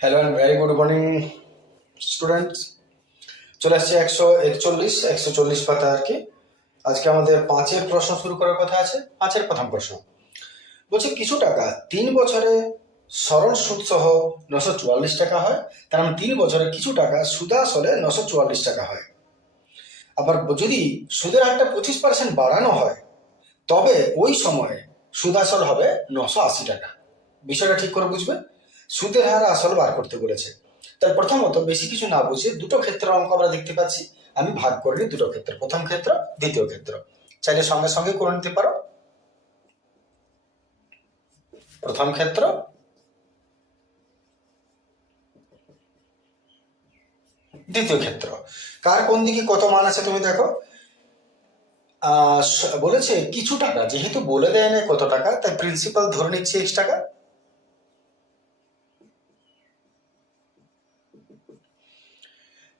Hello and very good morning students. চলে আসছে 141 পাতা আর কি। আজকে আমাদের 5-এর প্রশ্ন শুরু করার কথা আছে। 5-এর প্রথম প্রশ্ন বলছে কিছু টাকা 3 বছরে সরল সুদ সহ 944 টাকা হয়, তার মানে 3 বছরে কিছু টাকা সুদাসলে 944 টাকা হয়। আবার যদি সুদের হারটা 25% বাড়ানো হয় তবে ওই সময়ে সুদাসল হবে 980 টাকা। বিষয়টা ঠিক করে বুঝবে। সুদের হার আসল বার করতে বলেছে। তার প্রথমত বেশি কিছু না বুঝে দুটো ক্ষেত্রের অঙ্ক আমরা দেখতে পাচ্ছি। আমি ভাগ করে নিই দুটো ক্ষেত্র, প্রথম ক্ষেত্র দ্বিতীয় ক্ষেত্র। চাইলে সঙ্গে সঙ্গে করে নিতে পারো। প্রথম ক্ষেত্র দ্বিতীয় ক্ষেত্র, কার কোন দিকে কত মান আছে তুমি দেখো। বলেছে কিছু টাকা, যেহেতু বলে দেয় না কত টাকা, তাই প্রিন্সিপাল ধরে নিচ্ছে x টাকা।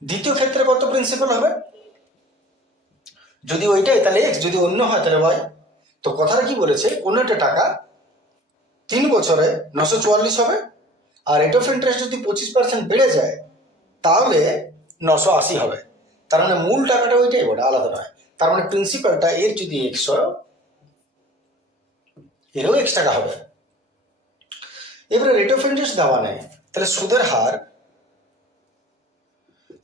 দ্বিতীয় ক্ষেত্রে কত প্রিন্সিপাল হবে? যদি ওইটাই তাহলে এক্স, যদি অন্য হয় তাহলে ওয়াই। তো কথাটা কি বলেছে, কোনো একটা টাকা 3 বছরে 944 হবে, আর রেট অফ ইন্টারেস্ট যদি 25% বেড়ে যায় তাহলে 980 হবে। তার মানে মূল টাকাটা ওইটাই বলে, আলাদা নয়। তার মানে প্রিন্সিপালটা এর যদি এক্স হয় এরও এক্স টাকা হবে। এবারে রেট অফ ইন্টারেস্ট দেওয়া নেই, তাহলে সুদের হার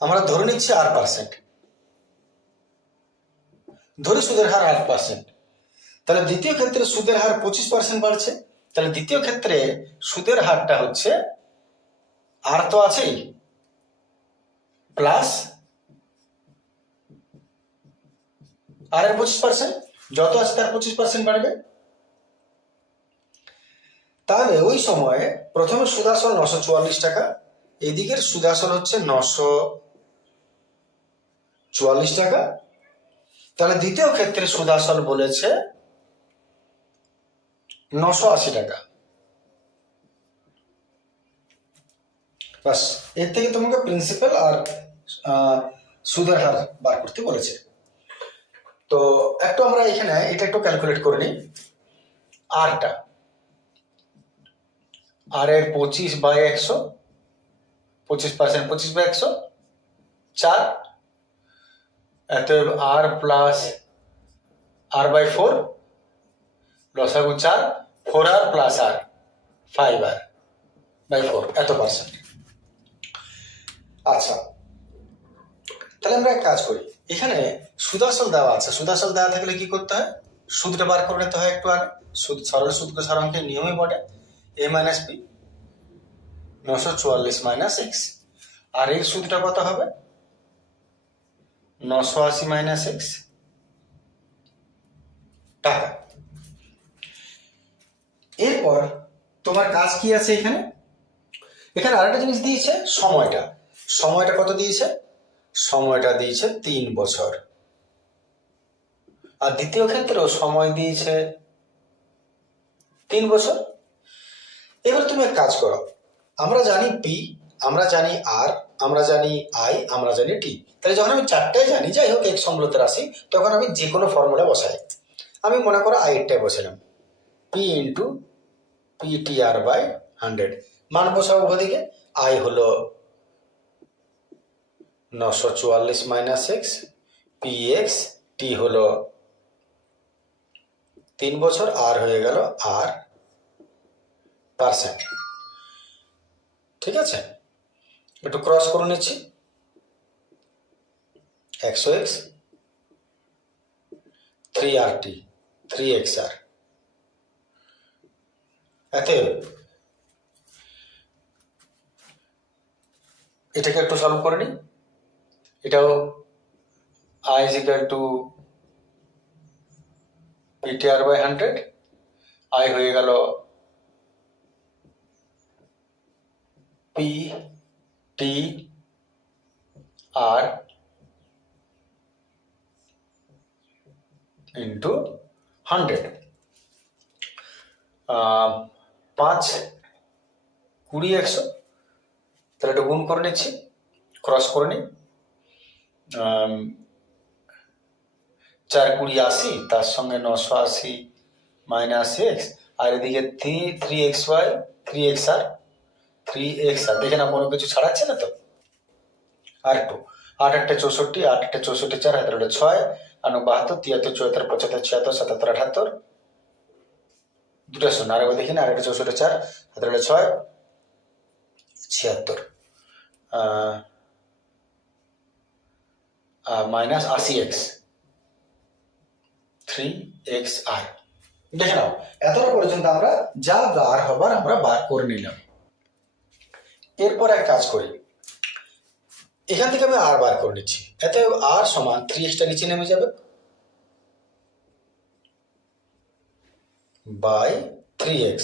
আমরা ধরে নিচ্ছি 8%। ধরে সুদের হার 8%, তাহলে দ্বিতীয় ক্ষেত্রে সুদের হার 25% বাড়ছে। তাহলে দ্বিতীয় ক্ষেত্রে সুদের হারটা হচ্ছে আর তো আছেই প্লাস আর এর 25%, যত আছে তার 25% বাড়বে। তাহলে ওই সময়ে প্রথমে সুদাসল 944 টাকা, এদিকের সুদাসল হচ্ছে 944 টাকা। তাহলে দ্বিতীয় ক্ষেত্রে সুদাসল বলেছে 980 টাকা। বাস, এর থেকে তোমাকে প্রিন্সিপাল আর সুদের হার বার করতে বলেছে। তো একটু আমরা এখানে এটা একটু ক্যালকুলেট করে নিই। আরটা আর এর 25/100, 25%, 25/100 4, অতএব আর প্লাস r/4 লসাগু 4, 4r প্লাস আর 5r/4 এত পার্সেন্ট। আচ্ছা, তাহলে আমরা এক কাজ করি, এখানে সুদাসল দেওয়া আছে। সুদাসল দেওয়া থাকলে কি করতে হয়, সুদটা বার করে নিতে হয় একটু আগে। সুদ সরল সুদকে সারাংশের নিয়মই বটে a minus b, 944 minus x। আর এর সুদটা কত হবে, 980 মাইনাস x টাকা। এরপর তোমার কাজ কি আছে এখানে, এখানে আরেকটা জিনিস দিয়েছে, সময়টা। সময়টা কত দিয়েছে, সময়টা দিয়েছে 3 বছর। আর দ্বিতীয় ক্ষেত্রেও সময় দিয়েছে 3 বছর। এবার তুমি এক কাজ করো, আমরা জানি পি, আমরা জানি আর, আমরা জানি আই, আমরা জানি টি। তাহলে যখন আমি চারটায় জানি, যাই হোক এক সম্বলতে রাশি, তখন আমি যে কোনো ফর্মুলা বসাই। আমি মনে করো আইটায় বসালাম, পি ইন্টু PTR/100। মান বসাবো ওদিকে। আই হলো 944 মাইনাস এক্স, PX, টি হলো 3 বছর, আর হয়ে গেল আর পার্সেন্ট। ঠিক আছে, একটু ক্রস করে নিচ্ছি। 100x 3RT 3XR। এটাকে একটু সলভ করে নিই। এটাও I is equal to PTR/100। I হয়ে গেল PTR ইন্টু 100। 5 20 100, তাহলে একটু গুণ করে নিচ্ছি, ক্রস করে নিই। 4 20 80, তার সঙ্গে 980 মাইনাস এক্স, আর এদিকে 3xy 3xr 3x আর দেখে না কোনো কিছু ছাড়াচ্ছে না তো। আর একটু 8 8 64, 8 8 64 4 হাতের 6 আর 72 73 74 75 76 77 78 দুটো শূন্য আর একবার দেখি না 8 8 64 4 হাতের 6 76 মাইনাস 80x 3xr। দেখে নাও এতটা পর্যন্ত আমরা যা বার হবার আমরা বার করে নিলাম। এরপর এক কাজ করি, এখান থেকে আমি আর বার করে নিচ্ছি। এতে আর সমান 3xটা নিচে নেমে যাবে বাই 3x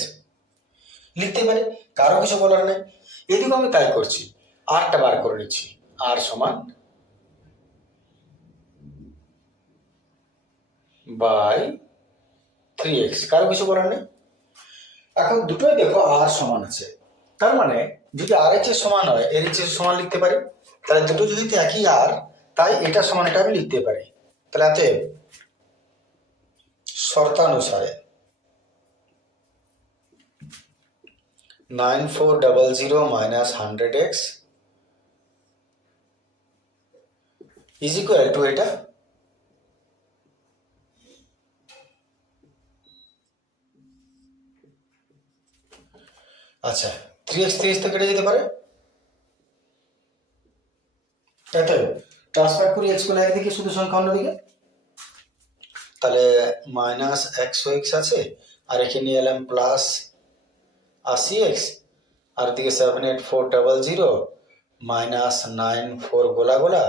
লিখতে পারি, কারো কিছু বলার নেই। এদিকে আমি তাই করছি, আরটা বার করে নিচ্ছি। আর সমান বাই 3x, কারো কিছু বলার নেই। এখন দুটোই দেখো আর সমান আছে, তার মানে যদি আর এর চেয়ে সমান হয় এর চেয়ে সমান লিখতে পারি, তাহলে দুটো যেহেতু একই আর, তাই এটা সমান এটা আমি লিখতে পারি। তাহলে এতে শর্তানুসারে 9400 minus 100x is equal to এটা আচ্ছা 3x 3x তো কেটে যেতে পারে, এতে ট্রান্সফার করি x গুলো একদিকে শুধু সংখ্যা অন্যদিকে, তাহলে মাইনাস 100x আছে আর এখানে নিয়ে এলাম প্লাস 80x আর দিকে 78400 মাইনাস 94 গোলা গোলা।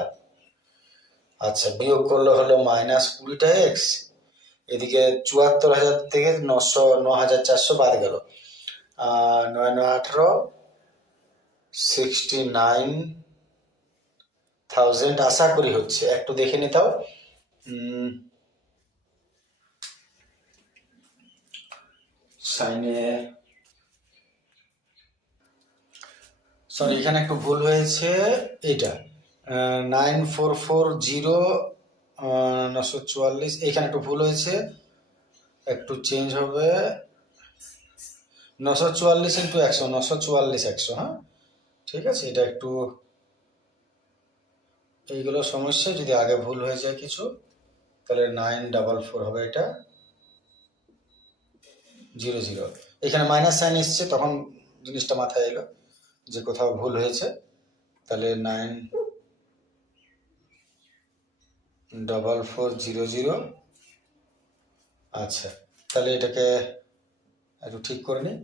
আচ্ছা বিয়োগ করলে হলো মাইনাস 20টা x, এদিকে 74,000 থেকে 9,400 বাদ গেল, 9 9 18 69,000 আশা করি হচ্ছে, একটু দেখে নিতাও। সাইনে সরি এখানে একটু ভুল হয়েছে, এটা 9440 944, এখানে একটু ভুল হয়েছে, একটু চেঞ্জ হবে 944 ইন্টু 100 944 100। হ্যাঁ ঠিক আছে, এটা একটু এইগুলো সমস্যা, যদি আগে ভুল হয়ে যায় কিছু তাহলে 944 হবে, এটা 00। এখানে মাইনাস সাইন এসছে তখন জিনিসটা মাথায় এলো যে কোথাও ভুল হয়েছে, তাহলে 94400। আচ্ছা তাহলে এটাকে একটু ঠিক করে নিই,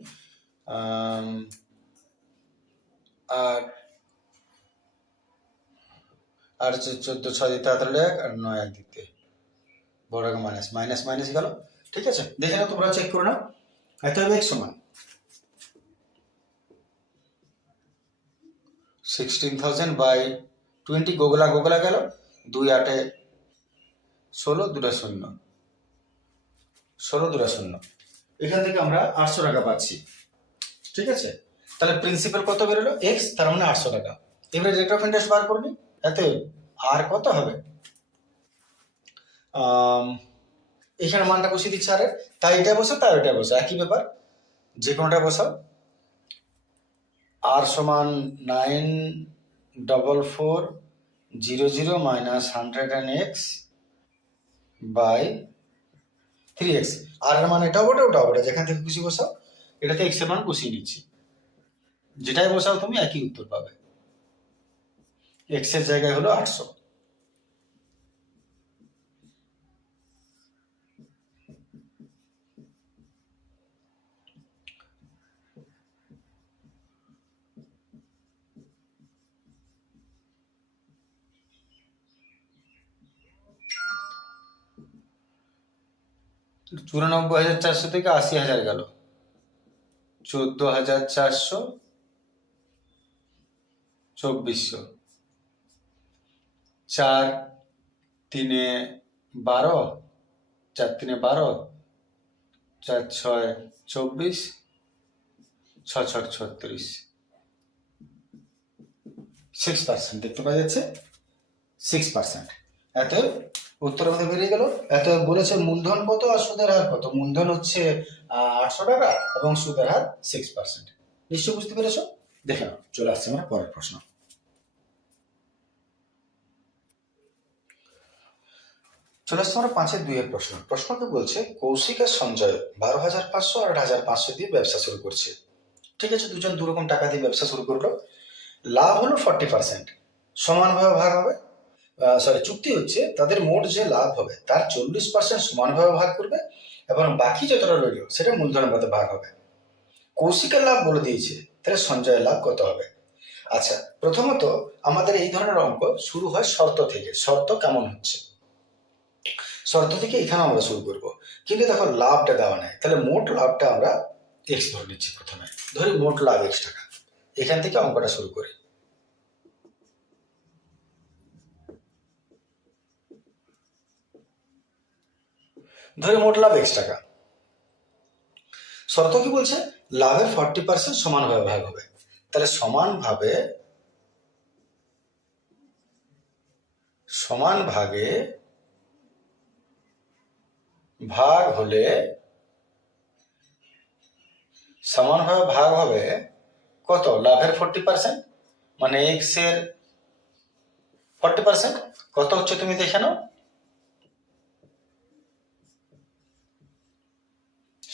আর 14 6 দিতে তাহলে 1 আর 9 1 দিতে বড় মাইনাস মাইনাস মাইনাস গেল। ঠিক আছে দেখে নাও, তোমরা চেক করে নাও। এত হবে x সমান 16,000 বাই 20, গোগলা গোগলা গেল, 2 8 16 2 0 16 2 0, এখান থেকে আমরা 800 টাকা পাচ্ছি। ঠিক আছে তাহলে প্রিন্সিপাল কত বেরোলো x, তার মানে 800 টাকা। এবারে রেট অফ ইন্টারেস্ট বার করবি, এতে আর কত হবে, এখানে মানটা বসিয়ে দিচ্ছে আরে, তাই এটা বসে তাই ওটা বসে, একই ব্যাপার, যে কোনোটা বসাও। আর সমান 94400 মাইনাস 100x বাই 3x। আর এর মান এটাও বটে ওটাও বটে, যেখান থেকে খুশি বসাও, এটাতে x এর মান বসিয়ে নিচ্ছি, যেটাই বসাও তুমি একই উত্তর পাবে। x এর জায়গায় হলো 800। চুরানব্বই 400 থেকে 80,000 গেল, 14,400 2400, 4 3 12 4 3 12 4 6 24 6 6 36, 6% দেখতে পাওয়া যাচ্ছে, 6%। এত উত্তর মধ্যে বেরিয়ে গেল। এত বলেছে মূলধন কত আর সুদের হার কত, মূলধন হচ্ছে 800 টাকা এবং সুদের হার 6%। নিশ্চয় বুঝতে পেরেছো। দেখে নাও, চলে আসছে আমরা পরের প্রশ্ন। চলে আসছে আমরা 5-2 প্রশ্ন। প্রশ্নকে বলছে কৌশিক আর সঞ্জয় 12,500 আর 8,500 দিয়ে ব্যবসা শুরু করছে। ঠিক আছে, দুজন দুরকম টাকা দিয়ে ব্যবসা শুরু করলো। লাভ হলো 40%, সমানভাবে ভাগ হবে। চুক্তি হচ্ছে তাদের মোট যে লাভ হবে তার 40% সমানভাবে ভাগ করবে এবং বাকি যতটা রইল সেটা মূলধনের মধ্যে ভাগ হবে। কৌশিকের লাভ বলে দিয়েছে, তাহলে সঞ্জয়ের লাভ কত হবে? আচ্ছা, প্রথমত আমাদের এই ধরনের অঙ্ক শুরু হয় শর্ত থেকে। শর্ত কেমন হচ্ছে, শর্ত থেকে এখানে আমরা শুরু করব, কিন্তু দেখো লাভটা দেওয়া নাই, তাহলে মোট লাভটা আমরা এক্স ধরে নিচ্ছি। প্রথমে ধরি মোট লাভ x টাকা, এখান থেকে অঙ্কটা শুরু করি। ধরি মোট লাভ x টাকা। শর্ত কি বলছে? লাভের 40% সমানভাবে ভাগ হবে। তাহলে সমান ভাগে ভাগ হলে সমানভাবে ভাগ হবে কত? লাভের 40%, মানে এক্স এর 40% কত হচ্ছে তুমি দেখে নাও।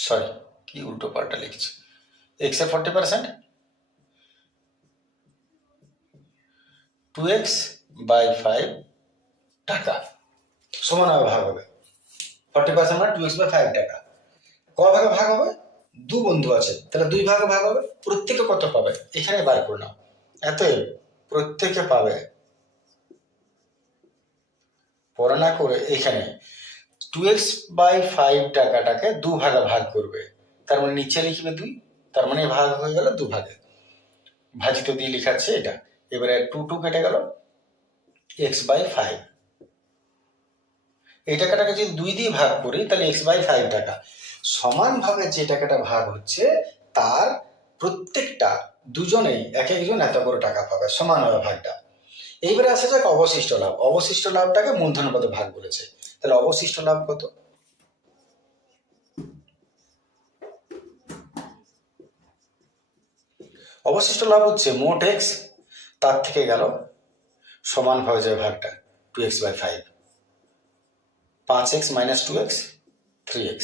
সরি, কি উল্টো পাল্টা লিখছি। এক্স এর 40% 2x/5 টাকা সমানভাবে ভাগ হবে। 40% মানে 2x/5 টাকা। ক ভাগে ভাগ হবে? দু বন্ধু আছে, তাহলে 2 ভাগে ভাগ হবে। প্রত্যেকে কত পাবে এখানে বার করে নাও। এতএব প্রত্যেকে পাবে, পড়া না করে এখানে 2x/5 টাকাটাকে 2 ভাগে ভাগ করবে, তার মানে নিচে লিখবে 2, তার মানে ভাগ হয়ে গেল 2 ভাগে। ভাজিত দিয়ে লিখাচ্ছে এটা। এবারে 2 কেটে গেল, x/5। এই টাকাটাকে যদি 2 দিয়ে ভাগ করি তাহলে x/5 টাকা। সমানভাবে যে টাকাটা ভাগ হচ্ছে তার প্রত্যেকটা দুজনেই এক একজন এত করে টাকা পাবে, সমানভাবে ভাগটা। এইবারে আসা যাক অবশিষ্ট লাভ। অবশিষ্ট লাভটাকে মূলধনের পদে ভাগ বলেছে, তাহলে অবশিষ্ট লাভ কত? অবশিষ্ট লাভ হচ্ছে মোট এক্স, তার থেকে গেল সমানভাবে যে ভাগটা 2x/5, 5x - 2x 3x,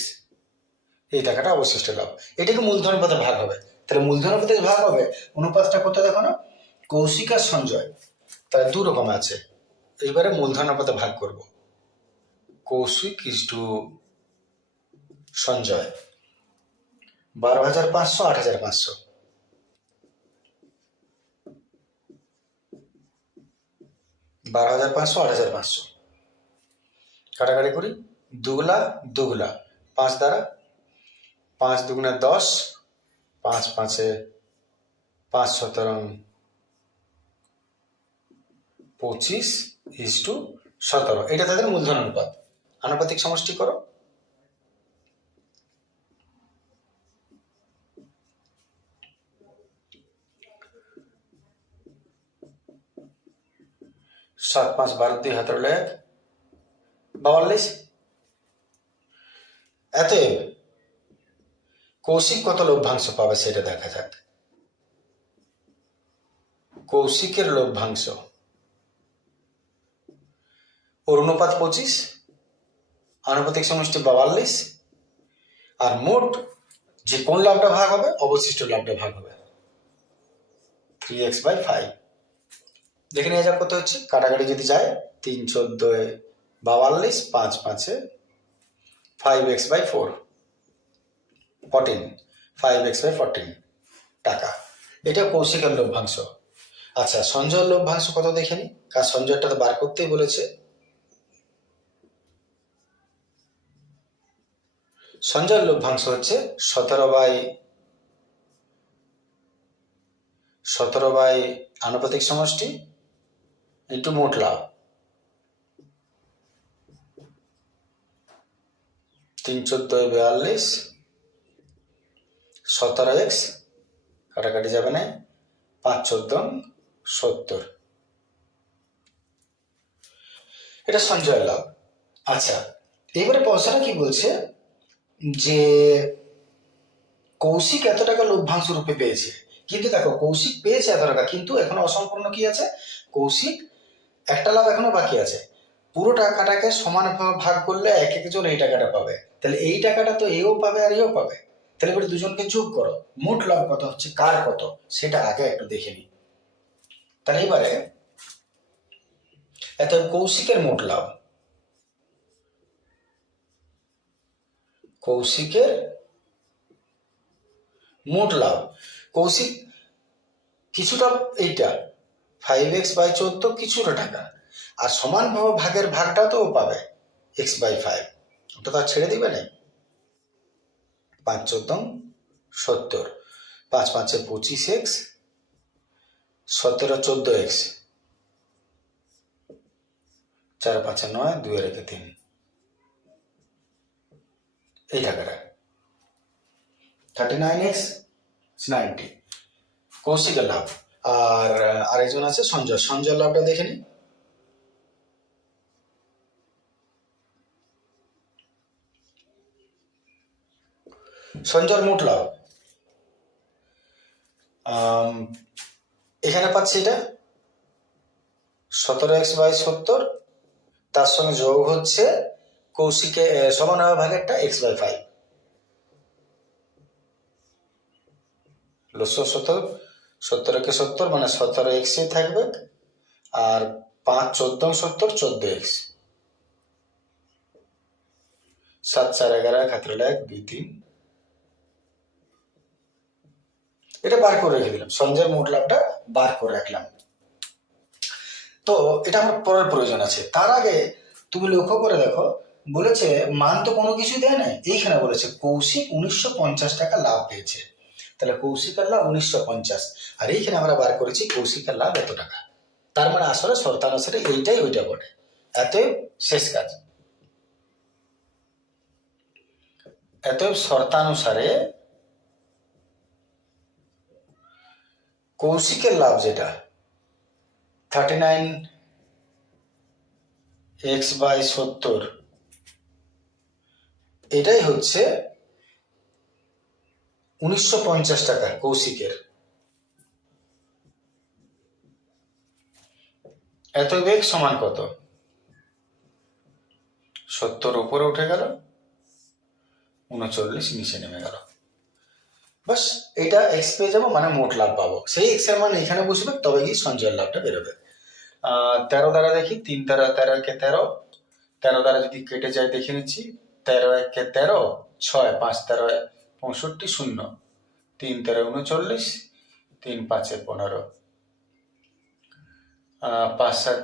এই টাকাটা অবশিষ্ট লাভ। এটাকে মূলধনের পদে ভাগ হবে, তাহলে মূলধনের পদে ভাগ হবে। অনুপাতটা কত দেখো না, কৌশিক আর সঞ্জয়, তাহলে 2 রকম আছে। এইবারে মূলধনের পদে ভাগ করব, কৌশিক = সঞ্জয়। 12,500 8,500, 12,500 8,500 কাটাকাটি করি। দুগুলা 5 দ্বারা, 5 দুগুণে 10, 5 5-এ 5 17 25 17। এটা তাদের মূলধন অনুপাত। আনুপাতিক সমষ্টি করো। 7 5 12 2 হাতে 1 42। এতএব কৌশিক কত লভ্যাংশ পাবে সেটা দেখা যাক। কৌশিকের লভ্যাংশ, ওর অনুপাত 25, আনুপাতিক সমষ্টি 42, আর মোট যে কোন লাভটা ভাগ হবে? অবশিষ্ট লাভটা ভাগ হবে 3x/5। দেখে নিয়ে যাক কত হচ্ছে। কাটাকাটি যদি যায়, 3 14-এ 42, 5 5-এ 5x/4 14, 5x/14 টাকা। এটা কৌশিকের লভ্যাংশ। আচ্ছা, সঞ্জয়ের লভ্যাংশ কত দেখে নি, কারণ সঞ্জয়টা তো বার করতেই বলেছে। সঞ্জয়ের লভ্যাংশ হচ্ছে 17/17 আনুপাতিক সমষ্টি ইন্টু মোট লাভ, 3 14-এ 42, 17x, কাটাকাটি যাবে না, 5 14 70। এটা সঞ্জয়ের লাভ। আচ্ছা, এবারে পয়সাটা কি বলছে যে কৌশিক এত টাকা লভ্যাংশ রূপে পেয়েছে, কিন্তু দেখো কৌশিক পেয়েছে এত টাকা, কিন্তু এখনো অসম্পূর্ণ কি আছে, কৌশিক একটা লাভ এখনো বাকি আছে। পুরো টাকাটাকে সমান ভাগ করলে এক একজন এই টাকাটা পাবে, তাহলে এই টাকাটা তো এও পাবে আর এও পাবে, তাহলে এবার দুজনকে যোগ করো, মোট লাভ কত হচ্ছে, কার কত সেটা আগে একটু দেখে নি। তাহলে এবারে এত কৌশিকের মোট লাভ, কৌশিকের মোট লাভ, কৌশিক কিছুটা এইটা 5x/14 কিছুটা টাকা, আর সমান ভাগের ভাগটা তো ও পাবে x/5, ওটা তো আর ছেড়ে দিবে না। 5×14 70, 5×5 25x, 17 14x, 4×5 9, 2 রেখে 3, এই টাকাটা 39x 90 কৌশিকের লাভ। আর আরেকজন আছে সঞ্জয়, সঞ্জয়ের লাভটা দেখে নি। সঞ্জয়ের মোট লাভ এখানে পাচ্ছি এটা 17x/70, তার সঙ্গে যোগ হচ্ছে কৌশিকে সমান ভাগেরটা x/5, 17 × 70 মানে 17x থাকবে, আর 5×14 70, 14x, 7 4 11 1 1 2 3, এটা বার করে রেখে দিলাম, সঞ্জয়ের মোট লাভটা বার করে রাখলাম। তো এটা আমার পরের প্রয়োজন আছে, তার আগে তুমি লক্ষ্য করে দেখো, বলেছে মান তো কোনো কিছু দেয় নাই, এইখানে বলেছে কৌশিক 1950 টাকা লাভ পেয়েছে, তাহলে কৌশিকের লাভ 1950, আর এইখানে আমরা বার করেছি কৌশিকের লাভ এত টাকা, তার মানে আসলে শর্তানুসারে এইটাই ওইটা বটে, এতএব শেষ কাজ। এতএব শর্তানুসারে কৌশিকের লাভ যেটা 39x/70, এটাই হচ্ছে 1950 টাকা কৌশিকের। এত বেগ সমান কত, 70 উপরে উঠে গেল, 39 নিচে নেমে গেল, বাস এটা এক্স পেয়ে যাবো, মানে মোট লাভ পাবো, সেই এক্স এর মান এখানে বসবে, তবে কি সঞ্চয়ের লাভটা বেরোবে। 13 দ্বারা দেখি, 3 দ্বারা 13 কে 13, 13 দ্বারা যদি কেটে যায় দেখে নিচ্ছি, 13 1 কে 13, 6 5 13 65 0, 3 13 39, 3 5 15, 5 7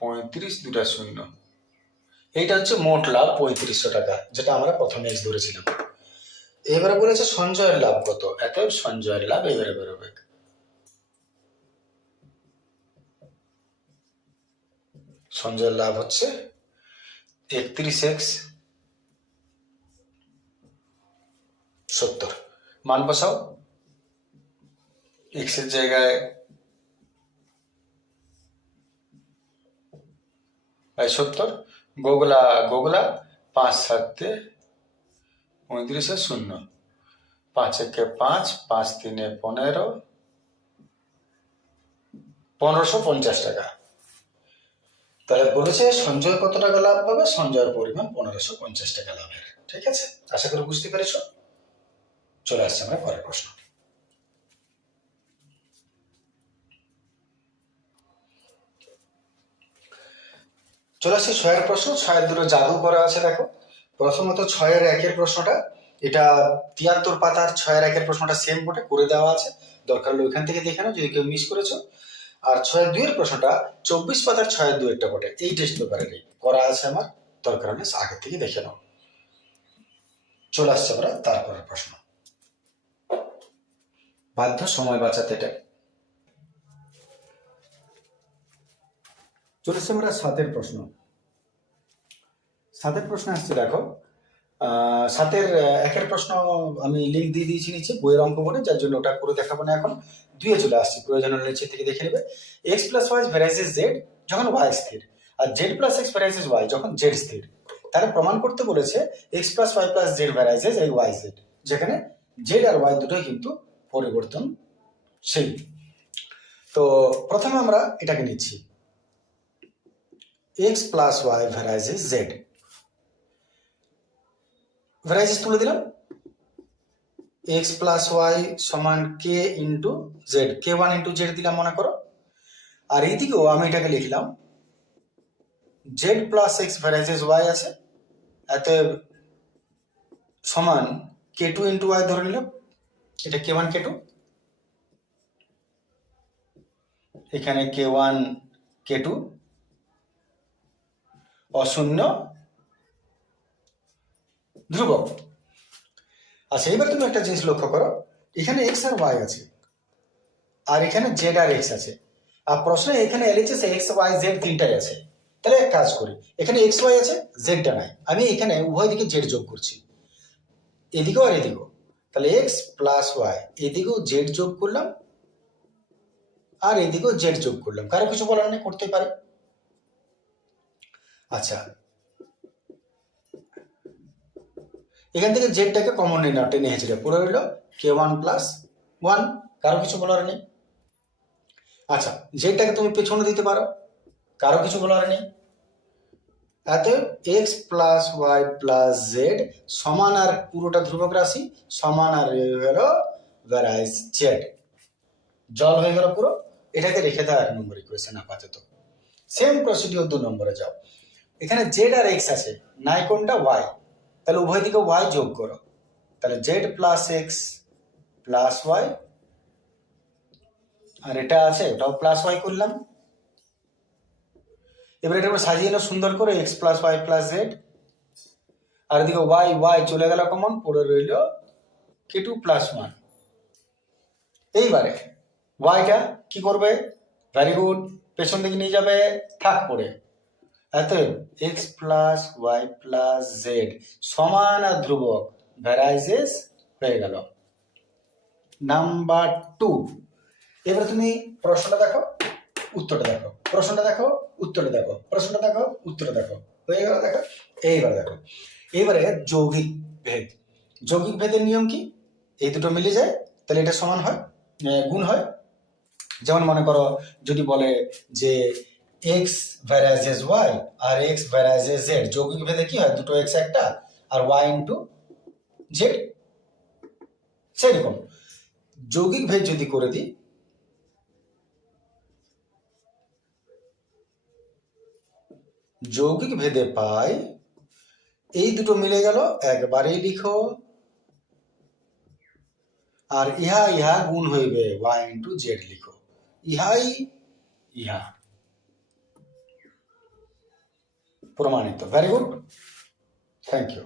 35, 2টা 0, এইটা হচ্ছে মোট লাভ 3500 টাকা, যেটা আমরা প্রথমে এক্স ধরেছিলাম। এবারে বলেছে সঞ্জয়ের লাভ কত, এতএব সঞ্জয়ের লাভ এবারে বেরোবে, সঞ্জয়ের লাভ হচ্ছে 31x/70, মান বসাও, এক্স এর জায়গায় 70, গোগলা 5 7 35 0, 5 1 5, 5 3 15, 1550 টাকা। তাহলে বলেছে সঞ্জয় কত টাকা লাভ পাবে, সঞ্জয়ের পরিমাণ 1550 টাকা লাভের। ঠিক আছে, আশা করি বুঝতে পেরেছ। চলে আসছে আমরা পরের প্রশ্ন। চলে আসছে 6-এর প্রশ্ন। 6-এর দুটো জাদু করা আছে, দেখো। প্রথমত 6-এর 1-এর প্রশ্নটা, এটা 73 পাতার 6-এর 1-এর প্রশ্নটা সেম বোর্ডে করে দেওয়া আছে, দরকার হলে ওইখান থেকে দেখে নাও যদি কেউ মিস করেছো। আর 6-এর 2-এর প্রশ্নটা 24 পাতার 6-এর 2-এরটা বটে, এই টেস্ট পেপারেরই করা আছে আমার, দরকার হলে আগে থেকে দেখে নাও। চলে আসছে আমরা তারপরের প্রশ্ন, বাধ্য সময় বাঁচাতে এটা। চলে আসছে আমরা 7-এর প্রশ্ন। 7-এর প্রশ্ন আসছে, দেখো। 7-এর 1-এর প্রশ্ন আমি লিঙ্ক দিয়ে দিয়েছি নিচে বইয়ের অঙ্ক বোর্ডে, যার জন্য ওটা করে দেখাবো না এখন। 2-এ চলে আসছি, প্রয়োজন হলে নিচে থেকে দেখে নেবে। x + y ভ্যারাইসেস z যখন y স্থির, আর z + x ভ্যারাইসেস y যখন z স্থির, তাহলে প্রমাণ করতে বলেছে x + y + z ভ্যারাইসেস এই y z, যেখানে z আর y দুটোই কিন্তু পরিবর্তন সেই। তো প্রথমে আমরা এটাকে নিচ্ছি X plus Y varies Z, varies তুলে দিলাম, এক্স প্লাস ওয়াই সমান K into Z, K one into Z দিলাম মনে করো। আর এইদিকেও আমি এটাকে লিখলাম Z plus X varies Y আছে, এতে সমান কে টু ইন্টু ওয়াই ধরে নিলাম, এটা কে ওয়ান কে টু, এখানে কে ওয়ান কে টু অশূন্য ধ্রুবক। আচ্ছা এবার তুমি একটা জিনিস লক্ষ্য করো, এখানে এক্স আর ওয়াই আছে আর এখানে জেড আর এক্স আছে, আর প্রশ্নে এখানে এলএইচএস এক্স ওয়াই জেড তিনটাই আছে। তাহলে এক কাজ করি, এখানে এক্স ওয়াই আছে, জেডটা নাই, আমি এখানে উভয় দিকে জেড যোগ করছি, এদিকেও আর এদিকেও। তাহলে এক্স প্লাস ওয়াই, এদিকেও জেড যোগ করলাম আর এদিকেও জেড যোগ করলাম, কারো কিছু বলার নেই, করতে পারে। আচ্ছা এখান থেকে জেডটাকে কমন নিয়ে নাও, টেনে হেঁচড়ে পুরো হইল কে ওয়ান প্লাস ওয়ান, কারো কিছু বলার নেই। আচ্ছা জেডটাকে তুমি পেছনে দিতে পারো, কারো কিছু বলার নেই। এতে X plus Y plus Z সমান, আর পুরোটা ধ্রুবক রাশি সমান, আর হলো ভ্যারাইজ জেড, জল হয়ে গেল পুরো। এটাকে রেখে দাও 1 নম্বর ইকুয়েশন আপাতত। সেম প্রসিডিওর 2 নম্বরে যাও, এখানে জেড আর এক্স আছে, নাই কোনটা ওয়াই, তাহলে উভয় দিকে ওয়াই যোগ করো, তাহলে Z plus X plus Y, আর এটা আছে এটাও প্লাস ওয়াই করলাম। এবার এটা সাজিয়ে নাও সুন্দর করে, X plus Y plus Z, আর এদিকে ওয়াই ওয়াই চলে গেল কমন, পড়ে রইল কে টু প্লাস ওয়ান। এইবারে ওয়াইটা কি করবে, ভেরি গুড, পেছন দিকে নিয়ে যাবে, থাক পড়ে, এতে X plus Y plus Z সমান আর ধ্রুবক ভ্যারাইজেস হয়ে গেল। নাম্বার 2, এবার তুমি প্রশ্নটা দেখো উত্তরটা দেখো, প্রশ্নটা দেখো উত্তরটা দেখো, প্রশ্নটা দেখো উত্তরটা দেখো, হয়ে গেল দেখো। এইবার দেখো, এবারে যৌগিক ভেদ, যৌগিক ভেদের নিয়ম কি, এই দুটো মিলে যায় তাহলে এটা সমান হয়, গুণ হয়। যেমন মনে করো যদি বলে যে এক্স ভ্যারাইজেস ওয়াই আর এক্স ভ্যারাইজেস জেড, যৌগিক ভেদে কি হয়, দুটো এক্স একটা আর ওয়াই ইন্টু জেড, সেরকম যৌগিক ভেদ যদি করে দিই, যৌগিক ভেদে পাই এই দুটো মিলে গেল, একবারেই লিখো, আর ইহা ইহা গুণ হইবে ওয়াই ইন্টু জেড লিখো, ইহাই ইহা প্রমাণিত। Very good, thank you.